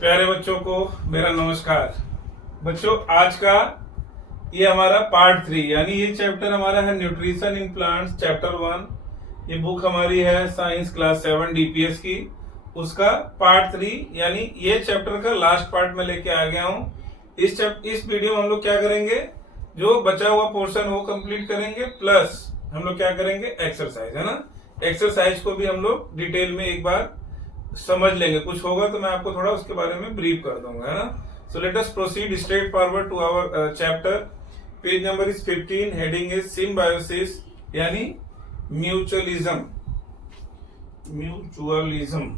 प्यारे बच्चों को मेरा नमस्कार। बच्चों, आज का ये हमारा पार्ट 3 यानी ये चैप्टर हमारा है न्यूट्रिशन इन प्लांट्स चैप्टर 1। ये बुक हमारी है साइंस क्लास 7 डीपीएस की, उसका पार्ट 3 यानी ये चैप्टर का लास्ट पार्ट में लेके आ गया हूँ। इस वीडियो में हम लोग क्या करेंगे, जो बचा हुआ पोर्शन वो कंप्लीट करेंगे, प्लस हम लोग क्या करेंगे, एक्सरसाइज है ना। एक्सरसाइज को भी हम लोग डिटेल में एक बार समझ लेंगे। कुछ होगा तो मैं आपको थोड़ा उसके बारे में ब्रीफ कर दूंगा, है ना। So let us proceed straightforward to our chapter. Page number is 15, heading is symbiosis यानी म्यूचुअलिज्म। म्यूचुअलिज्म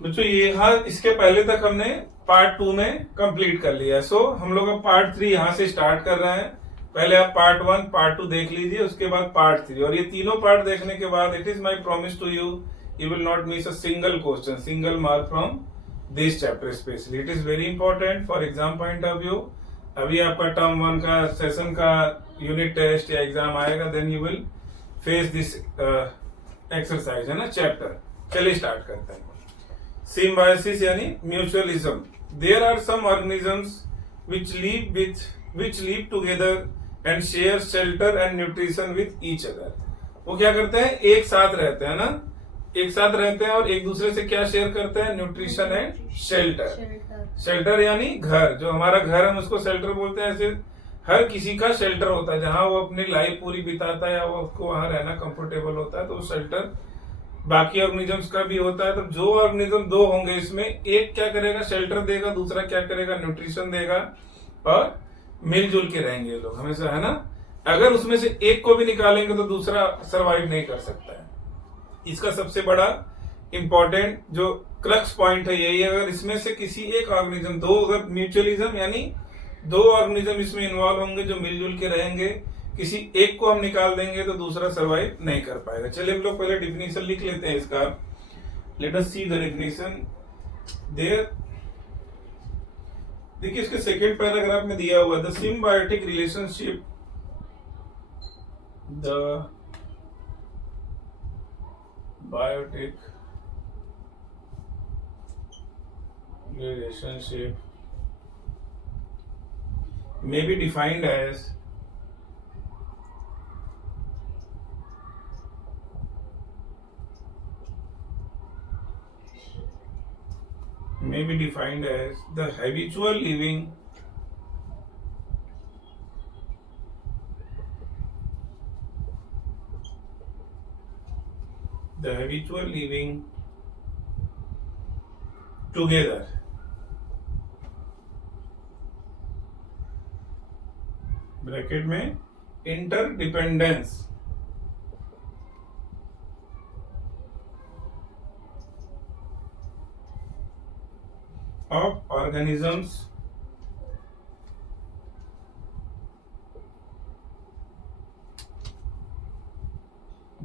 बच्चों यहाँ इसके पहले तक हमने पार्ट 2 में कंप्लीट कर लिया है। सो हम लोग अब पार्ट 3 यहाँ से स्टार्ट कर रहे हैं। पहले आप पार्ट 1 पार्ट 2 देख लीजिए, उसके बाद पार्ट 3, और ये तीनों पार्ट देखने के बाद it is my promise to you, you will not miss a single question, single mark from this chapter specially. It is very important for exam point of view. अभी आपका टर्म 1 का session का unit test या exam आएगा, then you will face this exercise, है ना, chapter. चलिए start करते हैं। सिम्बायोसिस यानी mutualism. There are some organisms which live together and share shelter and nutrition with each other। वो क्या करते हैं, एक साथ रहते हैं ना, एक साथ रहते हैं और एक दूसरे से क्या शेयर करते हैं, न्यूट्रिशन एंड शेल्टर। शेल्टर यानी घर, जो हमारा घर हम उसको शेल्टर बोलते हैं। ऐसे हर किसी का शेल्टर होता है, जहां वो अपनी लाइफ पूरी बिताता है या वो उसको वहां रहना कंफर्टेबल होता है, तो शेल्टर बाकी ऑर्गेनिजम्स का भी होता है। तो जो ऑर्गेनिज्म दो होंगे, इसमें एक क्या करेगा, शेल्टर देगा, दूसरा क्या करेगा, न्यूट्रिशन देगा, और मिलजुल के रहेंगे लोग हमेशा, है ना। अगर उसमें से एक को भी निकालेंगे तो दूसरा सरवाइव नहीं कर सकता है। इसका सबसे बड़ा इंपॉर्टेंट जो क्रक्स पॉइंट है यही है, अगर इसमें से किसी एक ऑर्गेनिज्म, दो अगर म्यूचुअलिज्म यानी दो ऑर्गेनिज्म इसमें इन्वॉल्व होंगे जो मिलजुल के रहेंगे, किसी एक को हम निकाल देंगे तो दूसरा सरवाइव नहीं कर पाएगा। चलिए हम लोग पहले डिफिनेशन लिख लेते हैं इसका। Let us see the definition there. देखिए इसके सेकेंड पैराग्राफ में दिया हुआ, the symbiotic relationship, the biotic relationship may be defined as the habitual living together bracket में interdependence of organisms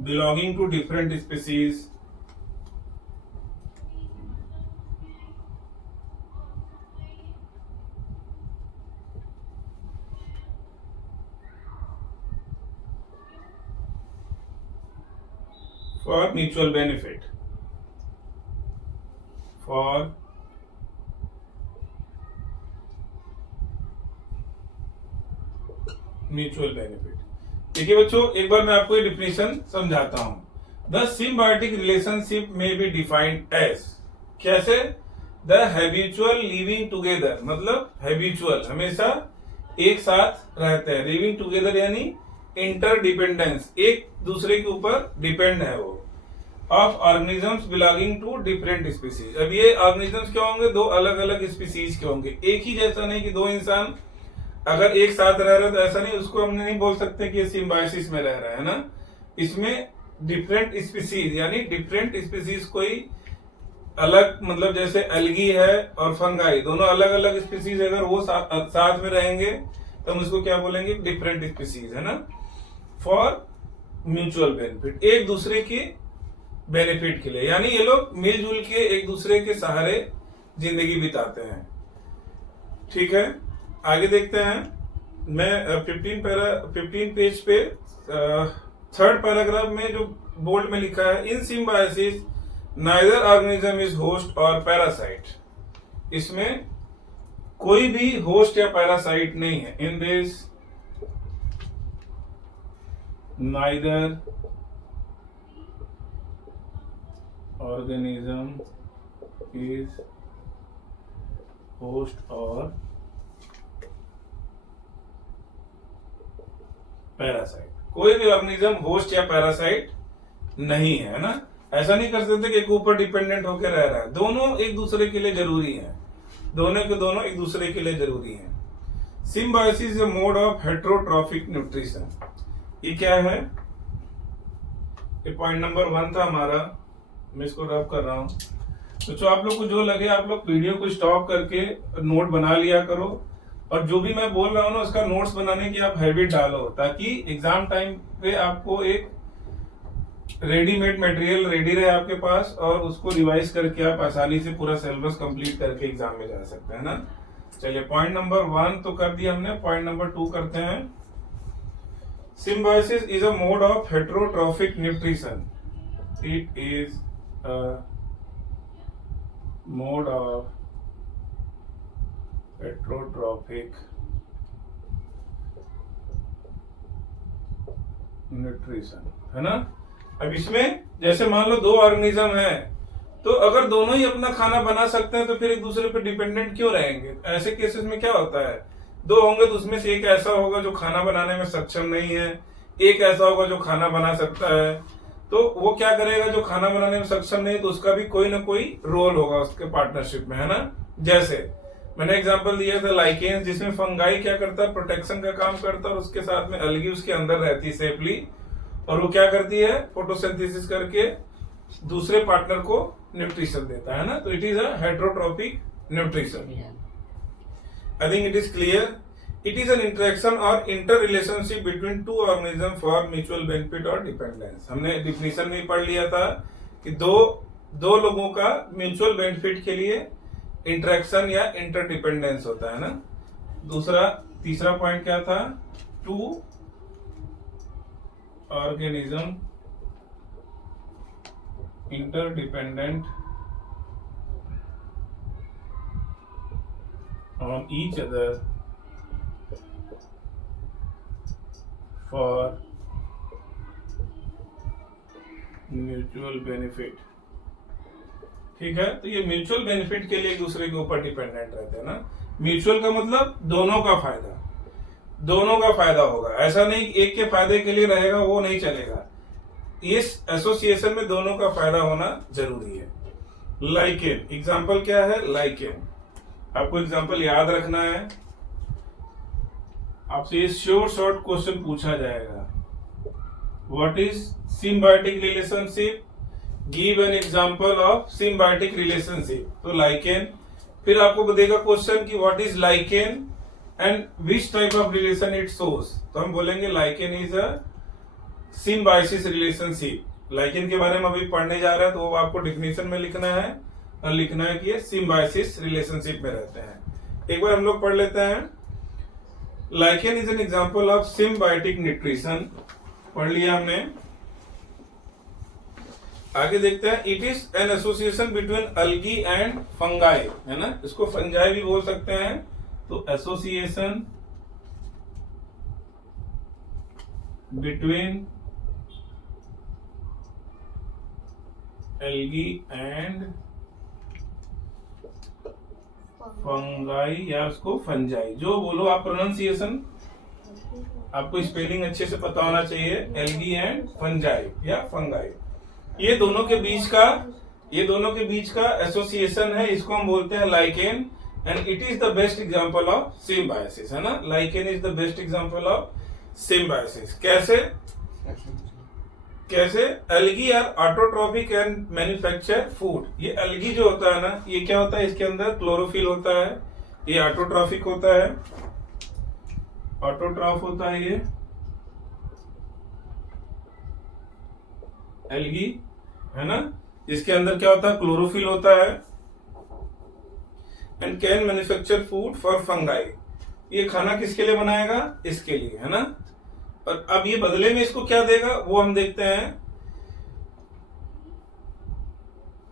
belonging to different species for mutual benefit, for mutual benefit. देखिए बच्चों, एक बार मैं आपको ये डिफिनेशन समझाता हूं। द सिम्बायोटिक रिलेशनशिप में बी डिफाइंड एज, कैसे, द हैबिचुअल लिविंग टुगेदर, मतलब हैबिचुअल हमेशा एक साथ रहते हैं, लिविंग टुगेदर यानी इंटरडिपेंडेंस, एक दूसरे के ऊपर डिपेंड है वो, of organisms belonging to different species. अब ये ऑर्गेनिजम्स क्या होंगे, दो अलग अलग स्पीसीज के होंगे, एक ही जैसा नहीं कि दो इंसान अगर एक साथ रह रहे तो ऐसा नहीं, उसको हमने नहीं बोल सकते कि ये सिम्बायोसिस में रह रहा है ना। इसमें डिफरेंट स्पीसीज यानी डिफरेंट स्पीसीज, कोई अलग, मतलब जैसे एल्गी है और फंगाई, दोनों अलग अलग स्पीसीज, अगर वो साथ में रहेंगे तो हम उसको क्या बोलेंगे, डिफरेंट स्पीसीज, है ना। फॉर म्यूचुअल बेनिफिट, एक दूसरे के बेनिफिट के लिए, यानी ये लोग मिलजुल के एक दूसरे के सहारे जिंदगी बिताते हैं। ठीक है, आगे देखते हैं। मैं 15 पेज पे थर्ड पैराग्राफ में जो बोल्ड में लिखा है, in symbiosis neither organism is host और पैरासाइट, इसमें कोई भी होस्ट या पैरासाइट नहीं है। In this neither organism is host और पैरासाइट, कोई भी ऑर्गेनिज्म होस्ट या पैरासाइट नहीं है ना। ऐसा नहीं कर सकते कि एक ऊपर डिपेंडेंट होकर रह रहा है, दोनों एक दूसरे के लिए जरूरी है, दोनों के दोनों एक दूसरे के लिए जरूरी है। Symbiosis is a mode of heterotrophic nutrition, ये क्या है, ये पॉइंट नंबर 1 था हमारा, मैं इसको रब कर रहा हूं। तो आप लोग को जो लगे आप लोग वीडियो को स्टॉप करके नोट बना लिया करो, और जो भी मैं बोल रहा हूँ ना उसका नोट्स बनाने की आप हैबिट डालो, ताकि एग्जाम टाइम पे आपको एक रेडीमेड मटेरियल रेडी रहे आपके पास, और उसको रिवाइज करके आप आसानी से पूरा सिलेबस कंप्लीट करके एग्जाम में जा सकते हैं ना। चलिए पॉइंट नंबर 1 तो कर दिया हमने, पॉइंट नंबर 2 करते हैं। Symbiosis is a mode of heterotrophic nutrition, it is a mode of heterotrophic nutrition, है ना। अब इसमें जैसे मान लो 2 ऑर्गेनिज्म है, तो अगर दोनों ही अपना खाना बना सकते हैं तो फिर एक दूसरे पर डिपेंडेंट क्यों रहेंगे। ऐसे केसेस में क्या होता है, 2 होंगे तो उसमें से एक ऐसा होगा जो खाना बनाने में सक्षम नहीं है, एक ऐसा होगा जो खाना बना सकता है, तो वो क्या करेगा, जो खाना बनाने में सक्षम नहीं तो उसका भी कोई ना कोई रोल होगा उसके पार्टनरशिप में, है ना। जैसे मैंने एग्जांपल दिया था लाइकेन्स, जिसमें फंगाई क्या करता है, प्रोटेक्शन का काम करता है, और उसके साथ में अलगी उसके अंदर रहती है सेफली, और वो क्या करती है, फोटोसिंथेसिस करके दूसरे पार्टनर को न्यूट्रिशन देता है ना। तो it is a heterotrophic nutrition. I think it is clear. It is an interaction और inter relationship between 2 organism for mutual benefit और डिपेंडेंस। हमने डिफिनेशन में पढ़ लिया था कि दो लोगों का म्यूचुअल बेनिफिट के लिए इंटरेक्शन या इंटरडिपेंडेंस होता है ना। तीसरा पॉइंट क्या था, 2 organism interdependent on each other for mutual benefit। ठीक है, तो ये म्यूचुअल बेनिफिट के लिए एक दूसरे के ऊपर डिपेंडेंट रहते हैं ना। म्यूचुअल का मतलब दोनों का फायदा होगा, ऐसा नहीं एक के फायदे के लिए रहेगा, वो नहीं चलेगा। इस एसोसिएशन में दोनों का फायदा होना जरूरी है। लाइकेन, एग्जाम्पल क्या है, लाइकेन, आपको एग्जाम्पल याद रखना है, आपसे ये शॉर्ट क्वेश्चन पूछा जाएगा। What is symbiotic relationship, give an example of symbiotic relationship. तो लाइकेन, फिर आपको देगा क्वेश्चन कि what is lichen and which type of relation it shows. तो हम बोलेंगे lichen is a symbiosis relationship. Lichen के बारे में अभी पढ़ने जा रहे हैं, तो वो आपको डिफिनेशन में लिखना है, और लिखना है कि ये सिम्बायोसिस रिलेशनशिप में रहते हैं। एक बार हम लोग पढ़ लेते हैं। Lichen is an example of symbiotic nutrition, पढ़ लिया हमने। आगे देखते हैं, it is an association between algae and fungi, है ना, इसको फंगाई भी बोल सकते हैं। तो association between algae and fungi, या उसको फंजाई, जो बोलो आप, प्रोनाउंसिएशन आपको स्पेलिंग अच्छे से पता होना चाहिए। एल्गी एंड फंजाई या फंगाई, ये दोनों के बीच का एसोसिएशन है, इसको हम बोलते हैं lichen, and it is the best example of symbiosis, है ना। Lichen is the best example of symbiosis. कैसे algae are autotrophic and manufacture food. ये एल्गी जो होता है ना, ये क्या होता है, इसके अंदर क्लोरोफिल होता है, ये ऑटोट्रॉफिक होता है, ऑटोट्रॉफ होता है ये एल्गी, है ना, इसके अंदर क्या होता है, क्लोरोफिल होता है, and can manufacture food for fungi. ये खाना किसके लिए बनाएगा, इसके लिए, है ना। और अब ये बदले में इसको क्या देगा वो हम देखते हैं।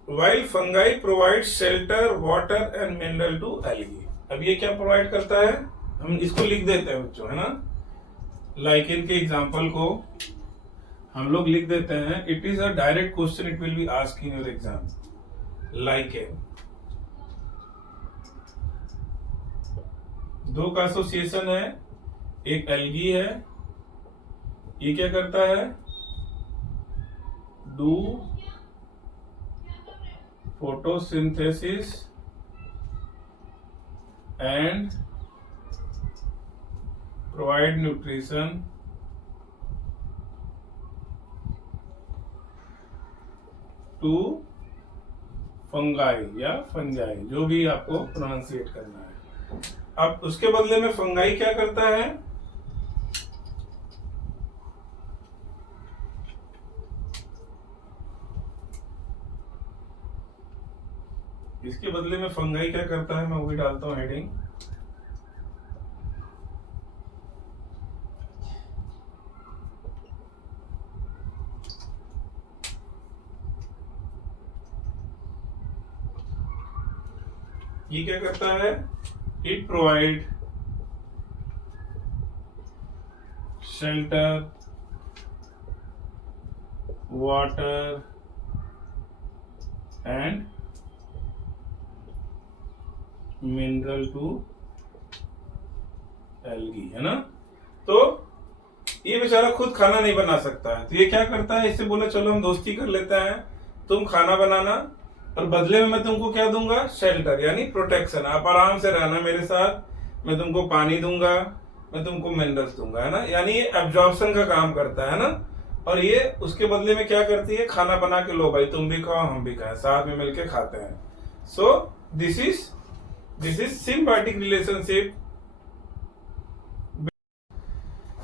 While fungi provide shelter water and mineral to algae. अब ये क्या प्रोवाइड करता है, हम इसको लिख देते हैं बच्चों, है ना। लाइकेन के एग्जांपल को हम लोग लिख देते हैं। It is a direct question, it will be asked in your exam. Lichen, दो का एसोसिएशन है, एक एल्गी है, ये क्या करता है, do photosynthesis and provide nutrition to fungi या फंजाई, जो भी आपको प्रोनाउंसिएट करना है। अब उसके बदले में फंगाई क्या करता है, इसके बदले में फंगाई क्या करता है, मैं वो भी डालता हूं हेडिंग। ये क्या करता है, it provide shelter water and mineral to algae, है ना। तो ये बेचारा खुद खाना नहीं बना सकता है, तो ये क्या करता है, इससे बोला चलो हम दोस्ती कर लेते हैं, तुम खाना बनाना और बदले में मैं तुमको क्या दूंगा, शेल्टर यानी प्रोटेक्शन, आप आराम से रहना मेरे साथ, मैं तुमको पानी दूंगा, मैं तुमको मिनरल्स दूंगा, है ना। यानी ये एब्जॉर्प्शन का काम करता है ना। और ये उसके बदले में क्या करती है, खाना बना के लो भाई, तुम भी खाओ हम भी खाएं, साथ में मिलके खाते हैं। So this is symbiotic relationship.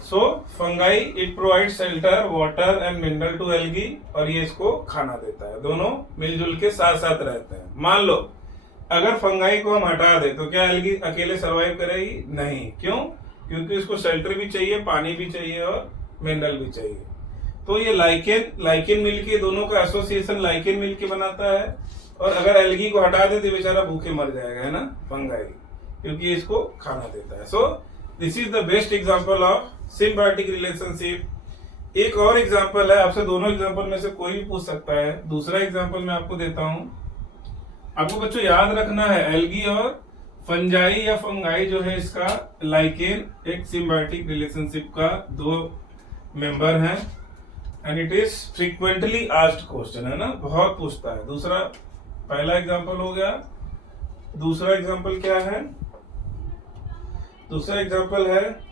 So fungi it provide shelter water and mineral to algae, और ये इसको खाना देता है, दोनों मिलजुल के साथ साथ रहते हैं। मान लो अगर फंगाई को हम हटा दे तो क्या एल्गी अकेले सरवाइव करेगी, नहीं। क्यों, क्योंकि उसको शेल्टर भी चाहिए, पानी भी चाहिए और मिनरल भी चाहिए। तो ये लाइकेन मिलके, दोनों का एसोसिएशन लाइकेन मिलके बनाता है, और अगर एल्गी को हटा दे तो बेचारा भूखे मर जाएगा, है ना, फंगाई, क्योंकि इसको खाना देता है। सो this is the best example of symbiotic relationship. एक और एग्जांपल है, आपसे दोनों एग्जांपल में से कोई भी पूछ सकता है। दूसरा एग्जांपल मैं आपको देता हूं। आपको बच्चों याद रखना है, एल्गी और फंजाई या फंगाई जो है, इसका लाइकेन एक सिम्बायोटिक रिलेशनशिप का दो मेंबर हैं, and it is frequently asked question, है ना, बहुत पूछता है। दूसरा, पहला एग्जांपल हो गया। दूसरा एग्जांपल क्या है, दूसरा एग्जांपल है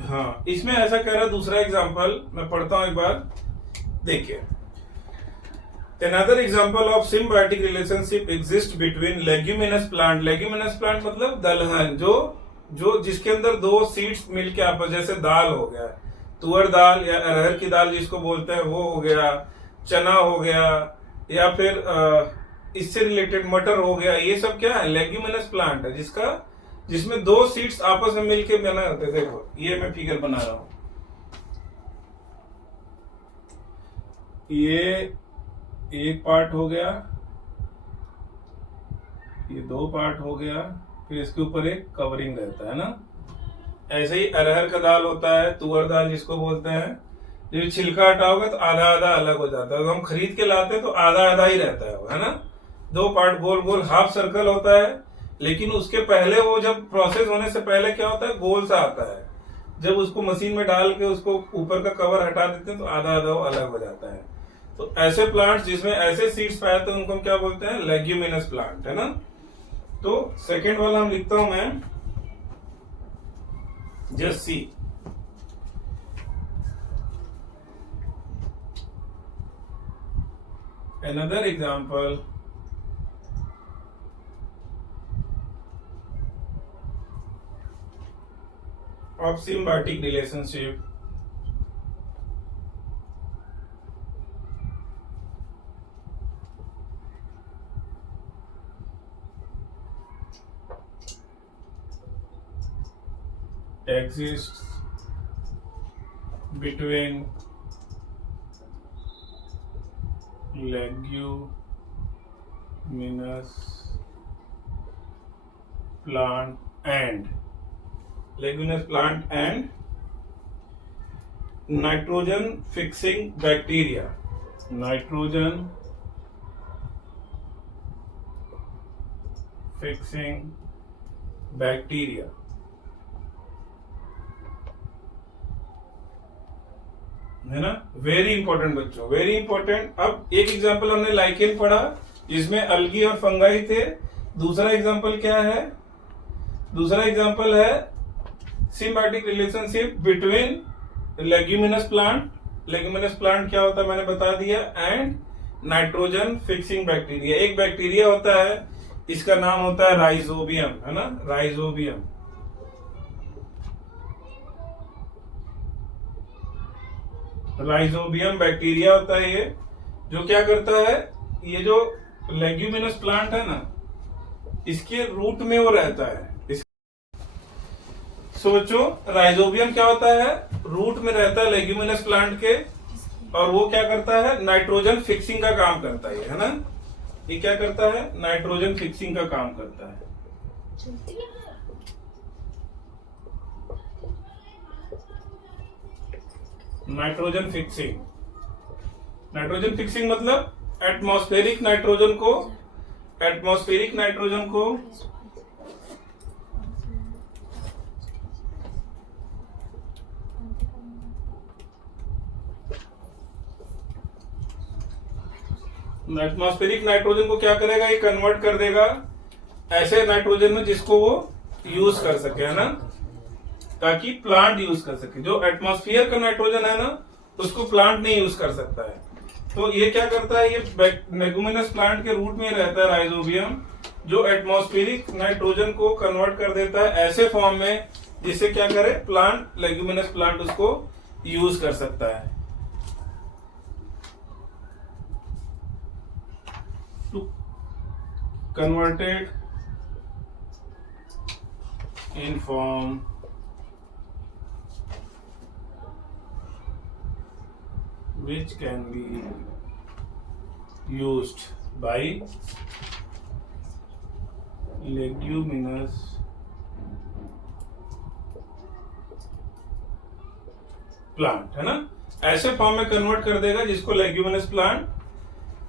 हाँ, इसमें ऐसा कह रहा है दूसरा एग्जांपल, मैं पढ़ता हूं एक बार, देखिए। Another example of symbiotic relationship exists between leguminous plant। leguminous plant मतलब दलहन, जो जिसके अंदर दो सीड्स मिलके आपस, जैसे दाल हो गया, तुअर दाल या अरहर की दाल जिसको बोलते हैं वो हो गया, चना हो गया, या फिर इससे रिलेटेड मटर हो गया। ये सब क्या है, लेग्यूमिनस प्लांट है, जिसमें दो सीड्स आपस में मिलके बना होते हैं। देखो ये मैं फिगर बना रहा हूं, ये एक पार्ट हो गया, ये दो पार्ट हो गया, फिर इसके ऊपर एक कवरिंग रहता है ना। ऐसे ही अरहर का दाल होता है, तुअर दाल जिसको बोलते हैं, जब छिलका हटाओगे तो आधा आधा अलग हो जाता है। तो हम खरीद के लाते हैं तो आधा आधा ही रहता है ना। दो पार्ट गोल गोल हाफ सर्कल होता है, लेकिन उसके पहले वो जब प्रोसेस होने से पहले क्या होता है, गोल सा आता है। जब उसको मशीन में डाल के उसको ऊपर का कवर हटा देते हैं तो आधा आधा वो अलग हो जाता है। तो ऐसे प्लांट्स जिसमें ऐसे सीड्स पाए तो उनको हम क्या बोलते हैं, लेग्यूमिनस प्लांट, है ना। तो सेकेंड वाला हम लिखता हूं मैं, just see. Another example of symbiotic relationship exists between leguminous plant and nitrogen fixing bacteria. Nitrogen fixing bacteria. है ना, वेरी इंपॉर्टेंट बच्चों, वेरी इंपॉर्टेंट। अब एक एग्जांपल हमने लाइकेन पढ़ा जिसमें अलगी और फंगाई थे। दूसरा एग्जांपल क्या है? दूसरा एग्जांपल है symbiotic relationship between leguminous plant. Leguminous plant क्या होता है मैंने बता दिया, एंड नाइट्रोजन फिक्सिंग बैक्टीरिया। एक बैक्टीरिया होता है, इसका नाम होता है राइजोबियम, है ना, राइजोबियम। राइजोबियम बैक्टीरिया होता है ये, जो क्या करता है, ये जो लेग्यूमिनस प्लांट है ना, इसके रूट में वो रहता है। सोचो, राइजोबियम क्या होता है, रूट में रहता है लेग्यूमिनस प्लांट के, और वो क्या करता है, नाइट्रोजन फिक्सिंग का काम करता है ना। ये क्या करता है, नाइट्रोजन फिक्सिंग का काम करता है। नाइट्रोजन फिक्सिंग मतलब एटमॉस्फेरिक नाइट्रोजन को क्या करेगा, ये कन्वर्ट कर देगा ऐसे नाइट्रोजन में जिसको वो यूज कर सके, है ना, ताकि प्लांट यूज कर सके। जो एटमॉस्फेयर का नाइट्रोजन है ना, उसको प्लांट नहीं यूज कर सकता है। तो ये क्या करता है, ये लेग्यूमिनस प्लांट के रूट में रहता है राइजोबियम, जो एटमॉस्फेरिक नाइट्रोजन को कन्वर्ट कर देता है ऐसे फॉर्म में जिससे क्या करे, प्लांट, लेग्यूमिनस प्लांट उसको यूज कर सकता है। Converted in form which can be used by leguminous plant, है ना, ऐसे फॉर्म में कन्वर्ट कर देगा जिसको लेग्यूमिनस प्लांट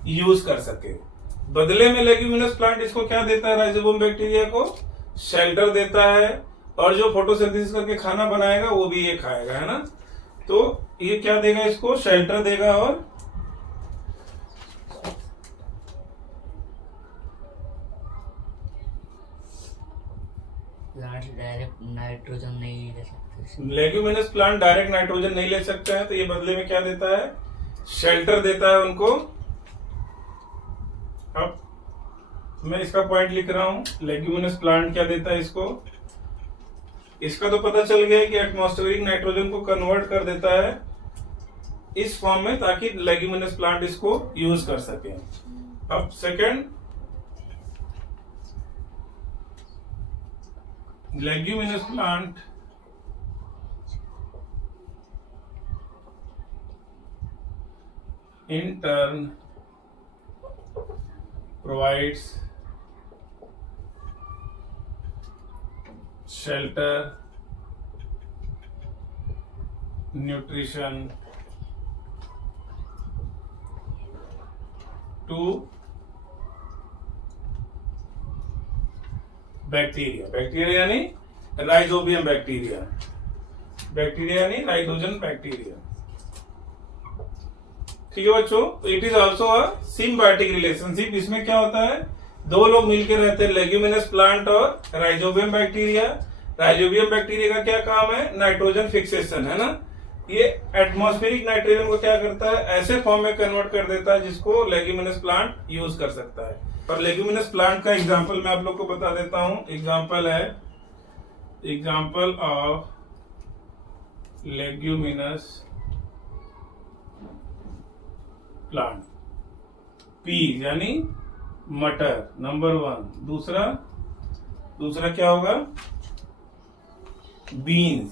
यूज कर सके। बदले में लेग्यूमिनस प्लांट इसको क्या देता है, राइजोबियम बैक्टीरिया को शेल्टर देता है, और जो फोटोसिंथेसिस करके खाना बनाएगा वो भी ये खाएगा, है ना। तो ये क्या देगा, इसको शेल्टर देगा, और प्लांट डायरेक्ट नाइट्रोजन नहीं ले सकते, लेग्यूमिनस प्लांट डायरेक्ट नाइट्रोजन नहीं ले सकता है, तो ये बदले में क्या देता है, शेल्टर देता है उनको। अब मैं इसका पॉइंट लिख रहा हूं, लेग्यूमिनस प्लांट क्या देता है इसको, इसका तो पता चल गया कि एटमॉस्फेरिक नाइट्रोजन को कन्वर्ट कर देता है इस फॉर्म में, ताकि लेग्यूमिनस प्लांट इसको यूज कर सके। अब second, leguminous plant in turn provides shelter, nutrition to bacteria यानी राइजोबियम बैक्टीरिया यानी राइजोजन बैक्टीरिया। ठीक है बच्चों, तो it is also a symbiotic relationship. इसमें क्या होता है, दो लोग मिलकर रहते हैं, लेग्यूमिनस प्लांट और राइजोबियम बैक्टीरिया। राइजोबियम बैक्टीरिया का क्या काम है, नाइट्रोजन फिक्सेशन, है ना। ये एटमॉस्फेरिक नाइट्रोजन को क्या करता है, ऐसे फॉर्म में कन्वर्ट कर देता है जिसको लेग्यूमिनस प्लांट यूज कर सकता है। और लेग्यूमिनस प्लांट का एग्जाम्पल मैं आप लोग को बता देता हूं। एग्जाम्पल है, example of leguminous plant, peas यानी मटर, नंबर 1। दूसरा क्या होगा, बीन्स,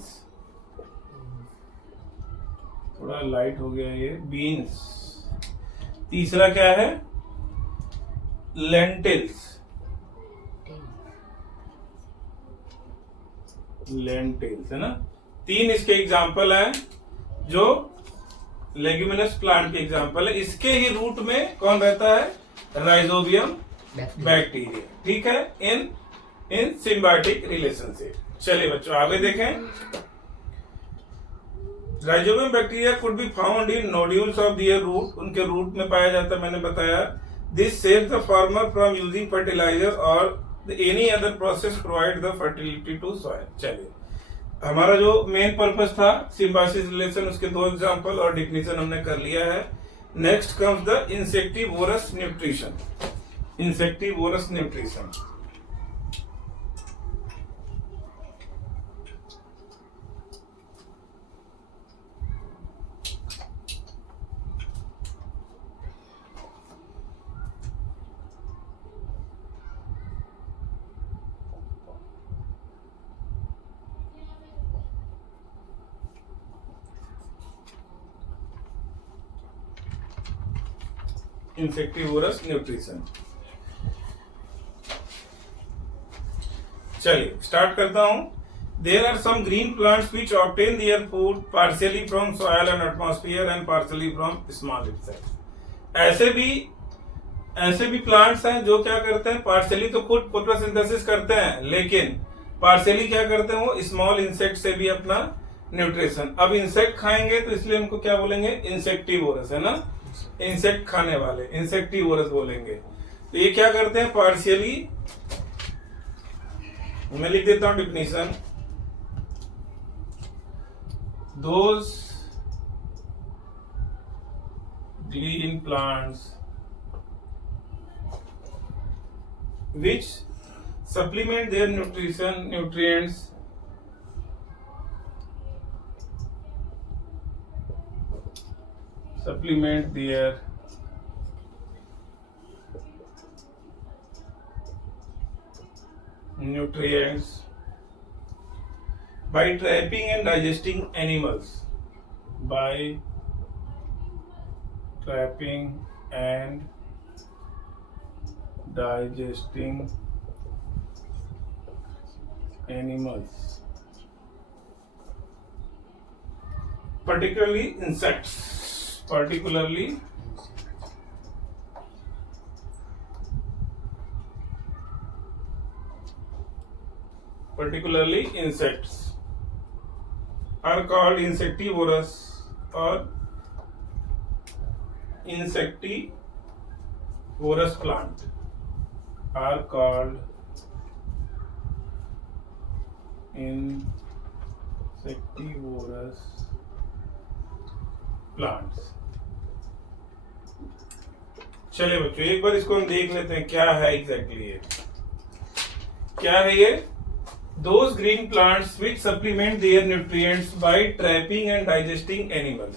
थोड़ा लाइट हो गया ये, बीन्स। तीसरा क्या है? लेंटिल्स, लेंटिल्स है ना। 3 इसके एग्जाम्पल हैं जो लेग्यूमिनस प्लांट के एग्जाम्पल है। इसके ही रूट में कौन रहता है? Rhizobium bacteria. ठीक है, इन सिम्बायोटिक रिलेशनशिप। चलिए बच्चों आगे देखें। Rhizobium bacteria could be found in nodules of their root, उनके रूट में पाया जाता है, मैंने बताया। This saves the farmer from using fertilizer और any other process provide the fertility to soil. चलिए, हमारा जो मेन पर्पस था सिम्बायोसिस रिलेशन, उसके 2 एग्जांपल और डिफिनीशन हमने कर लिया है। Next comes the insectivorous nutrition. Insectivorous nutrition, insectivorous nutrition. चलिए स्टार्ट करता हूं। There are some green plants which obtain their food partially from soil and atmosphere and partially from small insects. ऐसे भी प्लांट्स हैं जो क्या करते हैं, पार्शियली तो खुद फोटोसिंथेसिस करते हैं, लेकिन पार्शियली क्या करते हैं, वो स्मॉल इंसेक्ट से भी अपना न्यूट्रिशन। अब इंसेक्ट खाएंगे तो इसलिए उनको क्या बोलेंगे? इंसेक्टिवोरस, है ना। इंसेक्ट खाने वाले इंसेक्टिवोरस बोलेंगे। तो ये क्या करते हैं? पार्शियली, मैं लिख देता हूं definition. Those green plants which supplement their nutrients supplement their nutrients by trapping and digesting animals, by trapping and digesting animals, particularly insects, particularly insects are called insectivorous or insectivorous plant, are called insectivorous plants। चलिए बच्चों एक बार इसको हम देख लेते हैं क्या है एग्जैक्टली ये। क्या है ये? Those green plants which supplement their nutrients by trapping and digesting animals।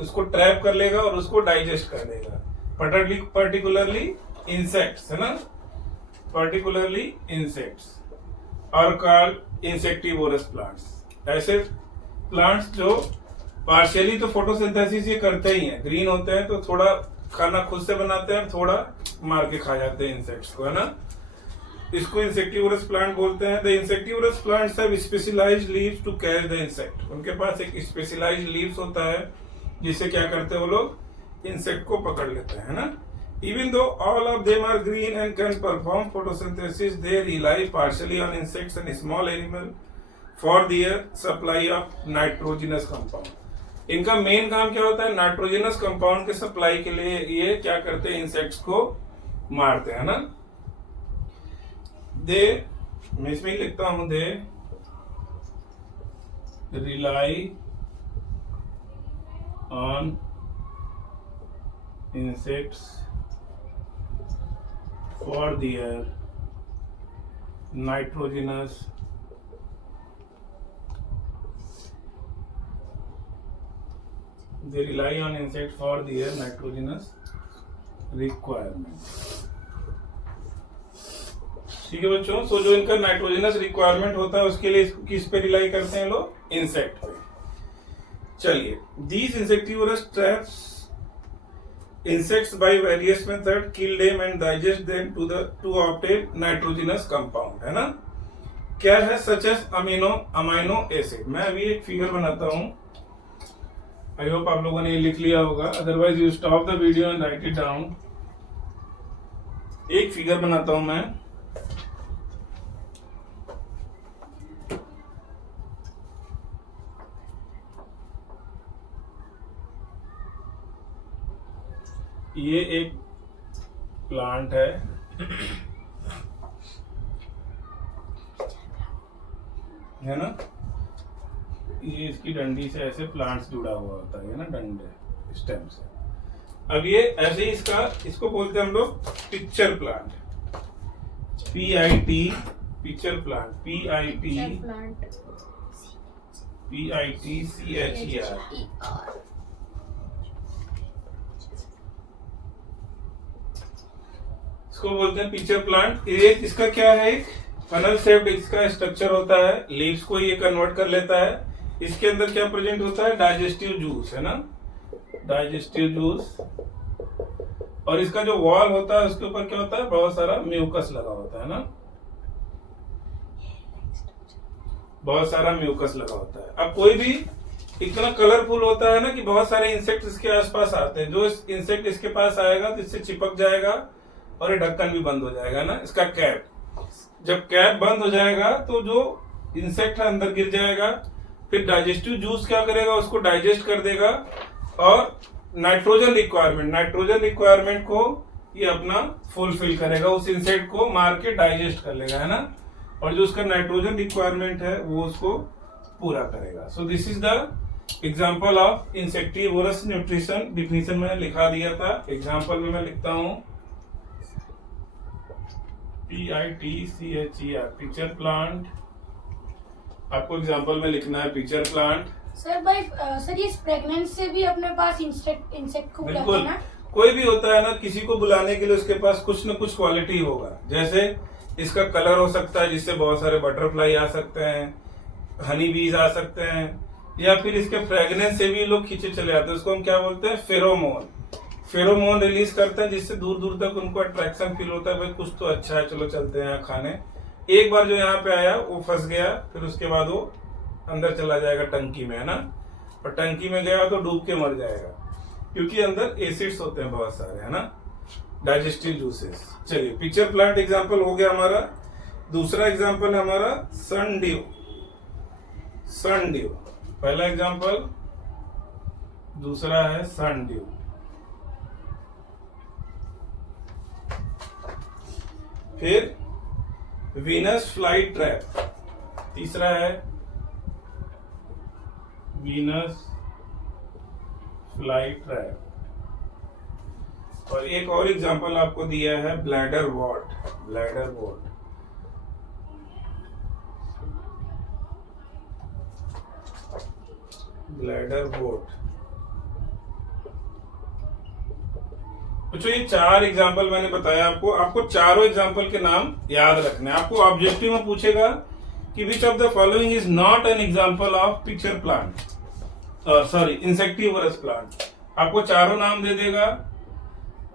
उसको ट्रैप कर लेगा और उसको डाइजेस्ट कर देगा। पर्टिकुलरली इंसेक्ट्स, है ना, particularly insects are called insectivorous plants। ऐसे प्लांट्स जो पार्शियली तो फोटोसिंथेसिस ये करते ही हैं, ग्रीन होते हैं तो थोड़ा खाना खुद से बनाते हैं, थोड़ा मार के खा जाते हैं इंसेक्ट्स को, है ना। इसको इंसेक्टिवोरस प्लांट बोलते हैं। The insectivorous plants have specialised leaves to catch the insect. उनके पास एक स्पेशलाइज्ड लीव्स होता है जिससे क्या करते हैं वो लोग? इंसेक्ट को पकड़ लेते हैं, है ना। Even though all of them are green and can perform photosynthesis, they rely partially on insects and small animals for their supply of nitrogenous compound। इनका मेन काम क्या होता है? नाइट्रोजनस कंपाउंड के सप्लाई के लिए ये क्या करते हैं? इंसेक्ट्स को मारते हैं ना। मैं इसमें लिखता हूं, they rely on insects for their nitrogenous requirement। ठीक है बच्चों। सो जो इनका नाइट्रोजनस रिक्वायरमेंट होता है उसके लिए इसको किस पे रिलाई करते हैं लोग? इंसेक्ट पे। चलिए, these insectivorous traps insects by various method kill them and digest them to obtain nitrogenous compound, है ना। क्या है? Such as amino acid. मैं अभी एक फिगर बनाता हूं, आई होप आप लोगों ने ये लिख लिया होगा, otherwise you stop the video and right it down. एक फिगर बनाता हूं मैं, ये एक प्लांट है ना। ये इसकी डंडी से ऐसे प्लांट्स जुड़ा हुआ होता है ना, डंडे स्टेम से। अब ये ऐसे ही इसको बोलते हैं हम लोग pitcher plant, PIT, pitcher plant, PITCHER। इसको बोलते हैं पिक्चर प्लांट। ये इसका क्या है? एक फनल शेप्ड इसका स्ट्रक्चर होता है, लीव्स को ये कन्वर्ट कर लेता है। इसके अंदर क्या प्रेजेंट होता है? डाइजेस्टिव जूस, है ना, डाइजेस्टिव जूस। और इसका जो वॉल होता है उसके ऊपर क्या होता है? बहुत सारा म्यूकस लगा होता है ना, बहुत सारा म्यूकस लगा होता है। अब कोई भी इतना कलरफुल होता है ना कि बहुत सारे इंसेक्ट इसके आसपास आते हैं। जो इंसेक्ट इसके पास आएगा तो इससे चिपक जाएगा और ये ढक्कन भी बंद हो जाएगा ना, इसका कैप। जब कैप बंद हो जाएगा तो जो इंसेक्ट है अंदर गिर जाएगा, फिर डाइजेस्टिव जूस क्या करेगा? उसको डाइजेस्ट कर देगा और नाइट्रोजन रिक्वायरमेंट को ये अपना फुलफिल करेगा, उस इंसेक्ट को मार के डाइजेस्ट कर लेगा, है ना। और जो उसका नाइट्रोजन रिक्वायरमेंट है वो उसको पूरा करेगा। सो this is the example of insectivorous nutrition. Definition मैंने लिखा दिया था, एग्जाम्पल में मैं लिखता हूं PITCHER, पिक्चर प्लांट। आपको एग्जांपल में लिखना है पिक्चर प्लांट। सर ये प्रेग्नेंट से भी अपने पास इंसेक्ट को बुलाते हैं ना? कोई भी होता है ना, किसी को बुलाने के लिए उसके पास कुछ न कुछ क्वालिटी होगा। जैसे इसका कलर हो सकता है जिससे बहुत सारे बटरफ्लाई आ सकते हैं, हनी बीज आ सकते हैं, या फिर इसके फ्रेगनेंस से भी लोग खींचे चले आते हैं। उसको हम क्या बोलते हैं? फेरोमोन रिलीज करते हैं, जिससे दूर दूर तक उनको अट्रैक्शन फील होता है, भाई कुछ तो अच्छा है, चलो चलते हैं यहाँ खाने। एक बार जो यहाँ पे आया वो फंस गया, फिर उसके बाद वो अंदर चला जाएगा टंकी में, है ना। और टंकी में गया तो डूब के मर जाएगा, क्योंकि अंदर एसिड्स होते हैं बहुत सारे, है ना, डाइजेस्टिव जूसेस। चलिए, पिक्चर प्लांट एग्जाम्पल हो गया हमारा। दूसरा एग्जाम्पल है हमारा सनड्यू। पहला एग्जाम्पल, दूसरा है सनड्यू। फिर वीनस फ्लाई ट्रैप, तीसरा है वीनस फ्लाई ट्रैप। और एक और एग्जांपल आपको दिया है ब्लैडर वॉट। बच्चों ये 4 एग्जाम्पल मैंने बताया आपको चारों एग्जाम्पल के नाम याद रखने हैं। आपको ऑब्जेक्टिव में पूछेगा कि which of the following is not an example of pitcher plant, sorry insectivorous plant. आपको चारों नाम दे देगा,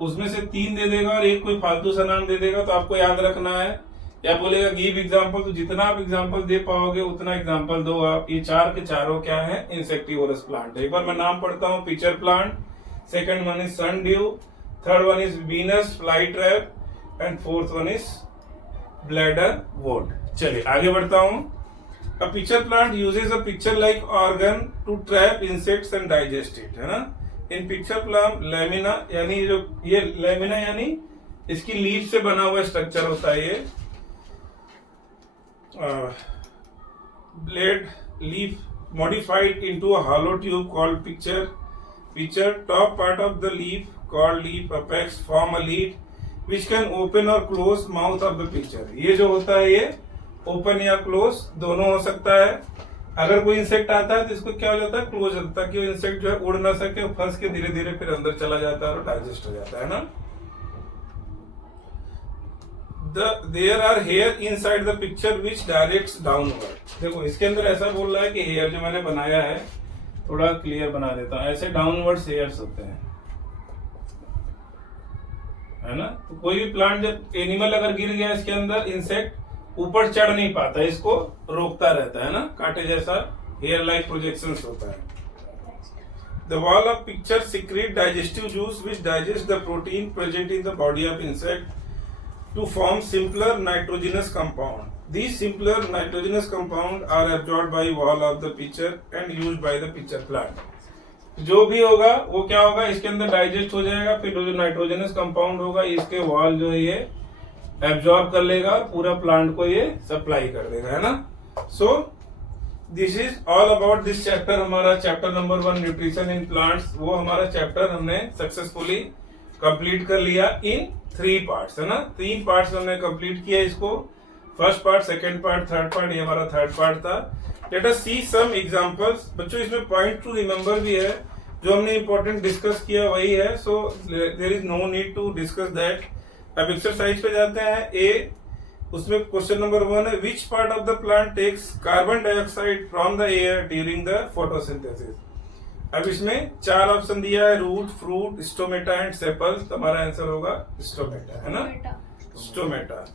उसमें से 3 दे देगा और एक कोई फालतू सा नाम दे देगा, तो आपको याद रखना है। या बोलेगा गिव एग्जाम्पल, तो जितना आप एग्जाम्पल दे पाओगे उतना एग्जाम्पल दो आप। ये 4 के चारों क्या है? Insectivorous plant. एक बार मैं नाम पढ़ता हूँ, pitcher plant, second one is sundew, third one is Venus fly trap, and fourth one is bladder vote. चलिए आगे बढ़ता हूं। A picture plant uses a picture-like organ to trap insects and digest it, है ना। In picture plant lamina, यानी जो ये lamina यानी इसकी लीफ से बना हुआ स्ट्रक्चर होता है। ये blade leaf modified into a hollow tube called picture. Top part of the leaf called leaf apex form a lid which can open or close mouth of the picture. ये जो होता है ये ओपन या close दोनों हो सकता है। अगर कोई इंसेक्ट आता है तो इसको क्या हो जाता है? क्लोज होता है, ताकि वो इंसेक्ट जो है उड़ ना सके, फंस के धीरे धीरे फिर अंदर चला जाता है और डाइजेस्ट हो जाता है ना। There are hair inside the picture which directs downward. देखो इसके अंदर ऐसा बोल रहा है कि हेयर जो मैंने बनाया है, थोड़ा क्लियर बना देता हूँ, ऐसे डाउनवर्ड हेयर्स होते हैं, है ना। तो कोई भी प्लांट जब एनिमल अगर गिर गया इसके अंदर, इंसेक्ट ऊपर चढ़ नहीं पाता, इसको रोकता रहता है ना, कांटे जैसा हेयर लाइक प्रोजेक्शंस होता है। The wall of picture secrete digestive juice which digests the protein present in the body of insect to form simpler nitrogenous compound. These simpler nitrogenous compound are absorbed by wall of the picture and used by the picture plant. जो भी होगा वो क्या होगा, इसके अंदर digest हो जाएगा, फिर जो नाइट्रोजनस कंपाउंड होगा इसके वॉल जो है ये एब्जॉर्ब कर लेगा और पूरा प्लांट को ये सप्लाई कर देगा, है ना। So this is all about this chapter. हमारा chapter number 1 nutrition in plants, वो हमारा चैप्टर हमने सक्सेसफुली कंप्लीट कर लिया इन 3 पार्ट्स, है ना। 3 पार्ट्स हमने कंप्लीट किया इसको, first part, second part, third part, ये हमारा थर्ड पार्ट था। लेट अस सी सम एग्जांपल्स। बच्चों इसमें पॉइंट टू रिमेंबर भी है, जो हमने इंपॉर्टेंट डिस्कस किया वही है, so there is no need to discuss that. अब एक्सरसाइज पे जाते हैं। ए, उसमें क्वेश्चन नंबर 1 है, which part of the plant takes carbon dioxide from the air during the photosynthesis. अब इसमें 4 ऑप्शन दिया है, root, fruit, stomata and sepals. हमारा आंसर होगा स्टोमेटा, है ना, स्टोमेटा।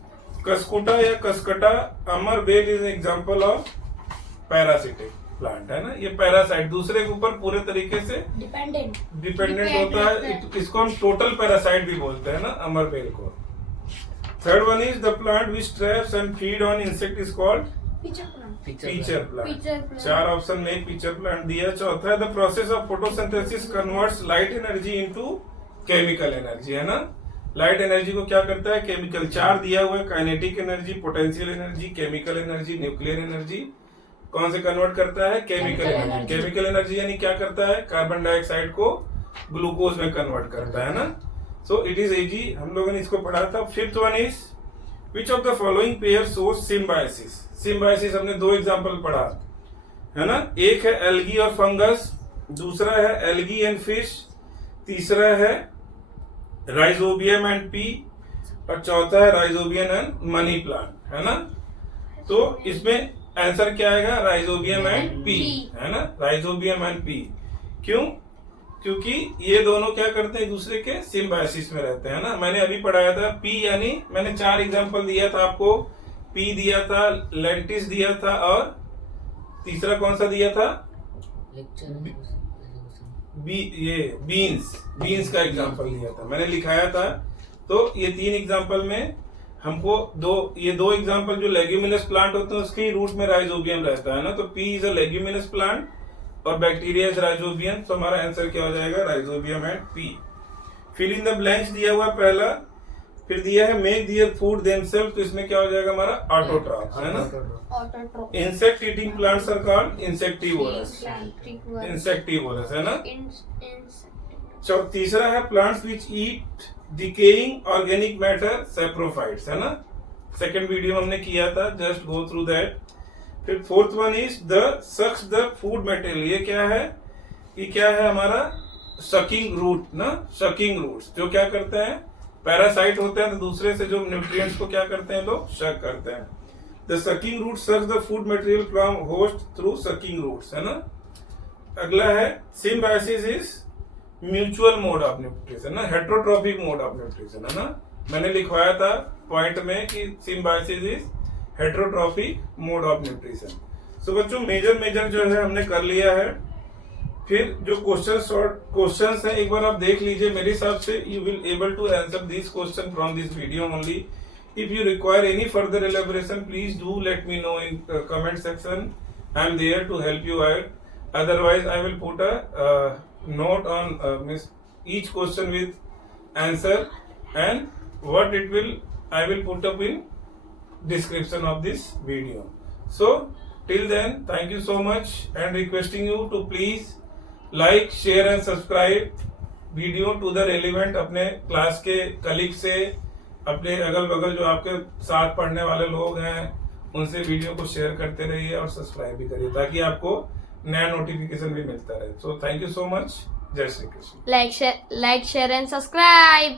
कसकुटा या कसकटा, अमर बेल is example of parasitic plant, है ना। ये पैरासाइट दूसरे के ऊपर पूरे तरीके से डिपेंडेंट होता है, इसको हम टोटल पैरासाइट भी बोलते हैं ना, अमर बेल को। Third one is the plant which traps and feed on insect is called pitcher plant. 4 option में पीचर प्लांट दिया। चौथा है the process of photosynthesis converts light energy into chemical energy, है ना। लाइट एनर्जी को क्या करता है, केमिकल। 4 दिया हुआ है, kinetic energy, potential energy, chemical energy, nuclear energy. कौन से कन्वर्ट करता है, केमिकल एनर्जी। केमिकल एनर्जी यानी क्या करता है, कार्बन डाइऑक्साइड को ग्लूकोज में कन्वर्ट करता है ना। सो इट इज इजी, हम लोगों ने इसको पढ़ा था। Fifth one is which of the following pair shows symbiosis. Symbiosis हमने 2 एग्जांपल पढ़ा, है ना। एक है एल्गी और फंगस, दूसरा है एल्गी एंड फिश, तीसरा है राइजोबियम एंड पी, और चौथा है राइजोबियम एंड मनी प्लांट, है ना। तो इसमें आंसर क्या आएगा, राइजोबियम एंड पी, है ना, राइजोबियम एंड पी। क्यों, क्योंकि ये दोनों क्या करते हैं, दूसरे के सिम्बायोसिस में रहते हैं ना। मैंने अभी पढ़ाया था पी, यानी मैंने 4 एग्जांपल दिया था आपको। पी दिया था, लेंटिस दिया था, और तीसरा कौन सा दिया था, ये बीन्स का एग्जांपल दिया था, मैंने लिखाया था। तो ये 3 एग्जांपल में हमको ये दो एग्जांपल जो लेग्यूमिनस प्लांट होते हैं उसके रूट में राइजोबियम रहता है ना। तो pea is a leguminous plant और बैक्टीरिया इज राइजोबियम। तो हमारा आंसर क्या हो जाएगा, rhizobium and pea. Fill in the blanks दिया हुआ पहला, फिर दिया है मेक दियर फूड देमसेल्फ, तो इसमें क्या हो जाएगा हमारा ऑटोट्रॉफ, है ना। Insect eating plants are called insectivorous, insectivorous, है ना। तीसरा है plants which eat decaying organic matter, saprophytes, है ना। सेकंड वीडियो हमने किया था, जस्ट गो थ्रू दैट। फिर fourth one is the sucks the food material. ये क्या है, ये क्या है हमारा सकिंग रूट ना, सकिंग रूट्स जो क्या करते हैं, पैरासाइट होते हैं, तो दूसरे से जो न्यूट्रिएंट्स को क्या करते हैं लोग, शक करते हैं। The sucking root sucks the food material from host through sucking roots, है ना। अगला है symbiosis is mutual mode of nutrition ना, हेट्रोट्रॉपिक मोड ऑफ न्यूट्रिशन, है ना। मैंने लिखवाया था पॉइंट में कि symbiosis is heterotrophic mode of nutrition. So बच्चों मेजर जो है हमने कर लिया है। फिर जो क्वेश्चंस है एक बार आप देख लीजिए, मेरे हिसाब से you will able to answer this question from this video only. If you require any further elaboration please do let me know in comment section, I am there to help you out. Otherwise I will put a note on each question with answer and what it will I will put up in description of this video. So till then thank you so much and requesting you to please like, share and subscribe video to the relevant अपने class के colleague से, अपने अगल बगल जो आपके साथ पढ़ने वाले लोग हैं उनसे वीडियो को शेयर करते रहिए और सब्सक्राइब भी करिए ताकि आपको नया नोटिफिकेशन भी मिलता रहे। So thank you so much. जय Shri Krishna. Like, share and subscribe.